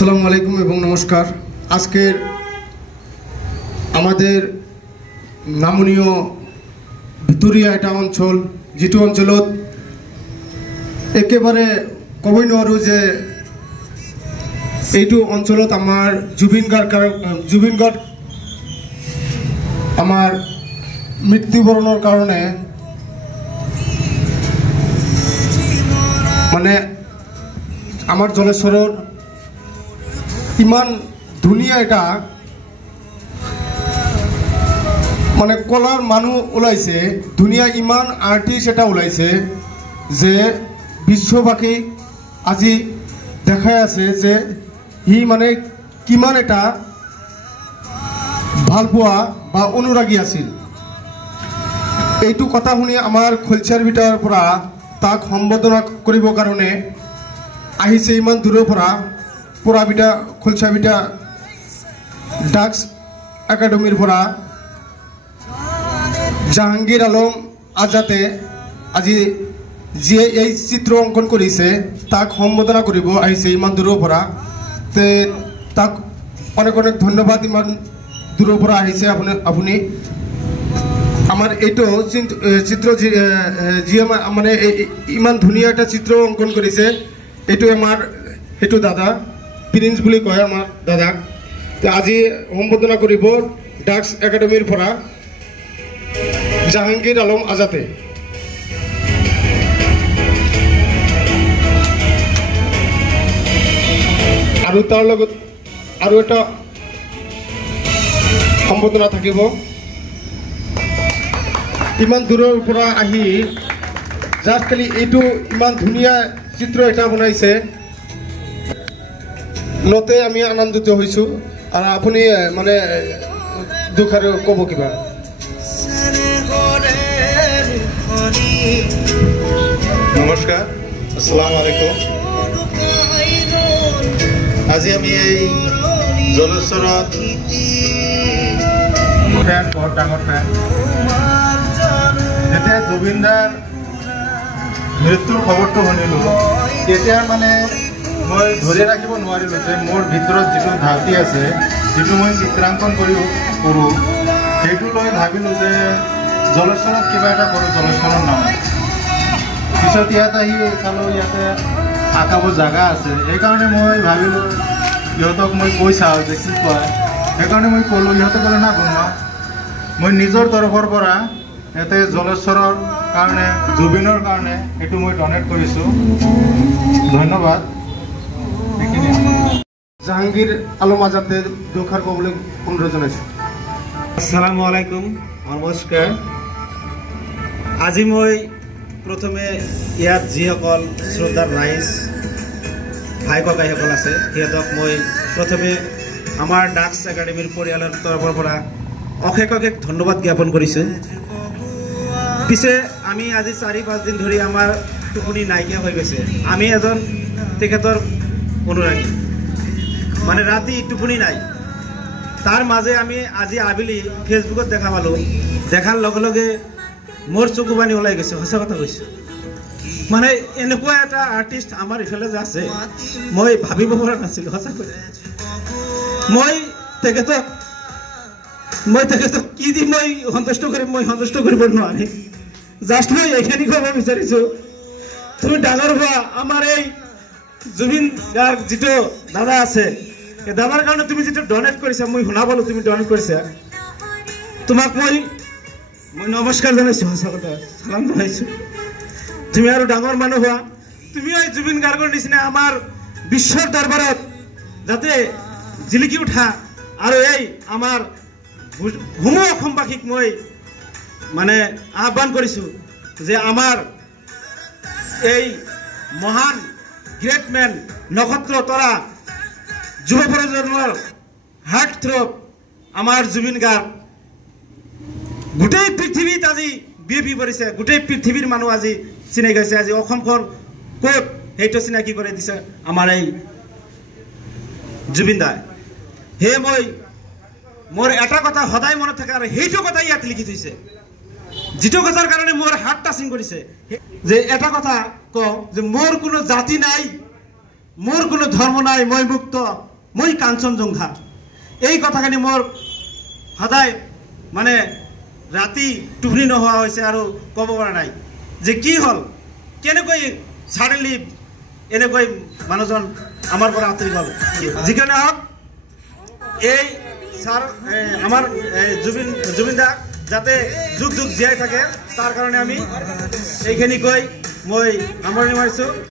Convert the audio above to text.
আসসালামু আলাইকুম এবং নমস্কাৰ। আজকেৰ আমাদেৰ নামনীয় ভিতৰিয়া এটা অঞ্চল, যেটো অঞ্চলত একেবাৰে কবই নোৱাৰো যে এইটো অঞ্চলত আমাৰ জুবিন গাৰ্গ আমাৰ মৃত্যুবৰণৰ কাৰণে মানে আমাৰ জলেশ্বৰৰ ইমান ধুনীয়া এটা মানে কলার মানুষ ওলাইছে, ধুনীয়া ইমান আর্টিস্ট এটা ওলাইছে যে বিশ্ববাসী আজি দেখাই আছে যে ই মানে কিমান এটা ভাল পোৱা বা অনুৰাগী আছিল। এইটো কথা শুনি আমাৰ খলচাৰ বিটাৰ পৰা তাক সম্বোধনা কৰিবৰ কাৰণে আহিছে ইমান দূৰৰ পৰা পুৰা বিটা খলচা বিটা ডাক্স একাডেমিৰ পৰা জাহাঙ্গীৰ আলম আজাদে আজি যিয়ে এই চিত্ৰ অঙ্কন কৰেছে তাক সম্বোধনা কৰিব আহিছে ইমান দূৰৰ পৰা। তে তাক অনেক অনেক ধন্যবাদ, ইমান দূৰৰ পৰা আহিছে আপুনি। আমার এইটো চিত্র যিয়ে মানে ইমান ধুনীয়া একটা চিত্র অঙ্কন করেছে, এইটো আমার এইটো দাদা প্রিন্স বুলি কয় আমার দাদাক। আজি সম্বোধনা কৰিব ডাক্স একাডেমিৰ পৰা জাহাঙ্গীৰ আলম আজাদে। আৰু তাৰ লগত আৰু এটা সম্বোধনা থাকিব। ইমান দূৰৰ পৰা আহি জাষ্ট খালি এইটো ইমান ধুনীয়া চিত্ৰ এটা বনাইছে, নতে আমি আনন্দিত হয়েছো। আর আপনি মানে দুঃখ আর কব কিবা? নমস্কার, আসসালামু আলাইকুম। আজি আমি এই জলেশ্বরত ফ্যান, বহুত ডাঙর ফ্যান। যেতিয়া জুবিন দাৰ মৃত্যুৰ খবৰটো শুনিলোঁ তেতিয়া মানে মই ধৰি ৰাখিব নোৱাৰিলোঁ যে মোৰ ভিতৰত যিটো ধাউতি আছে, যিটো মই চিত্ৰাংকন কৰোঁ, সেইটো লৈ ভাবিলোঁ যে জলেশ্বৰত কিবা এটা কৰোঁ জলেশ্বৰৰ নাম। পিছত ইয়াত আহি চালোঁ ইয়াতে আঁকাব জাগা আছে, সেইকাৰণে মই ভাবিলোঁ ইহঁতক মই কৈ চাওঁ যে কি কয়। সেইকাৰণে মই ক'লোঁ, ইহঁতে ক'লে না বনোৱা। মই নিজৰ তৰফৰ পৰা ইয়াতে জলেশ্বৰৰ কাৰণে, জুবিনৰ কাৰণে এইটো মই ডনেট কৰিছোঁ। ধন্যবাদ। জাহাঙ্গীৰ আলম আজাদে দুঃখাৰ কবলে অনুৰোধ জানাইছো। আসসালামু আলাইকুম, নমস্কাৰ। আজি মই প্ৰথমে ইয়াত যিসকল শ্ৰদ্ধাৰ ৰাইজ ভাই ককাইসকল আছে সিহঁতক মই প্ৰথমে আমাৰ ডাক্স একাডেমিৰ পৰিয়ালৰ তৰফৰ পৰা অশেষ অশেষ ধন্যবাদ জ্ঞাপন কৰিছোঁ। পিছে আমি আজি 4-5 দিন ধৰি আমাৰ টোপনি নাইকিয়া হৈ গৈছে। আমি এজন তেখেতৰ অনুৰাগী, মানে ৰাতি টোপনি নাই। তাৰ মাজে আমি আজি আবেলি ফেচবুকত দেখা পালোঁ, দেখাৰ লগে লগে মোৰ চকু পানী ওলাই গৈছে, সঁচা কথা কৈছোঁ। মানে এনেকুৱা এটা আৰ্টিষ্ট আমাৰ ইফালে যে আছে মই ভাবিব পৰা নাছিলোঁ, সঁচাকৈ। মই তেখেতক কি দি মই সন্তুষ্ট কৰিম, মই সন্তুষ্ট কৰিব নোৱাৰিম। জাষ্ট মই এইখিনি ক'ব বিচাৰিছোঁ, তুমি ডাঙৰ হোৱা। আমাৰ এই জুবিন গাৰ্গ যিটো দাদা আছে, এই দাদাৰ কাৰণে তুমি যিটো ডনেট কৰিছা, মই শুনা পালোঁ তুমি ডনেট কৰিছা। তোমাক মই নমস্কাৰ জনাইছোঁ, সঁচা কথা চালাম জনাইছোঁ। তুমি আৰু ডাঙৰ মানুহ হোৱা। তুমিও এই জুবিন গাৰ্গৰ নিচিনা আমাৰ বিশ্বৰ দৰবাৰত যাতে জিলিকি উঠা। আৰু এই আমাৰ সমূহ অসমবাসীক মই মানে আহ্বান কৰিছোঁ যে আমাৰ এই মহান গ্ৰেটমেন, নক্ষত্ৰ তৰা, যুৱ প্ৰজন্মৰ হাৰ্ট থ্ৰব আমাৰ জুবিন গাৰ্গ গোটেই পৃথিৱীত আজি বিয়পি পৰিছে। গোটেই পৃথিৱীৰ মানুহ আজি চিনাকি হৈছে। আজি অসমখন ক'ত সেইটো চিনাকি কৰি দিছে আমাৰ এই জুবিন দাই। সেয়ে মোৰ এটা কথা সদায় মনত থাকে, আৰু সেইটো কথা ইয়াত লিখি থৈছে, যিটো কথাৰ কাৰণে মোৰ হাৰ্ট টাচিং কৰিছে। যে এটা কথা কওঁ যে মোৰ কোনো জাতি নাই, মোৰ কোনো ধৰ্ম নাই, মই মুক্ত। মই কাঞ্চনজংঘা এই কথাখিনি মোৰ সদায় মানে ৰাতি টোপনি নোহোৱা হৈছে আৰু ক'ব পৰা নাই যে কি হ'ল কেনেকৈ ছাডেনলি এনেকৈ মানুহজন আমাৰ পৰা আঁতৰি গ'ল যিকোনো হওক এই ছাৰ আমাৰ জুবিন দাক যাতে যুগ যুগ জীয়াই থাকে তাৰ কাৰণে আমি এইখিনি কৈ মই সামৰণি মাৰিছোঁ।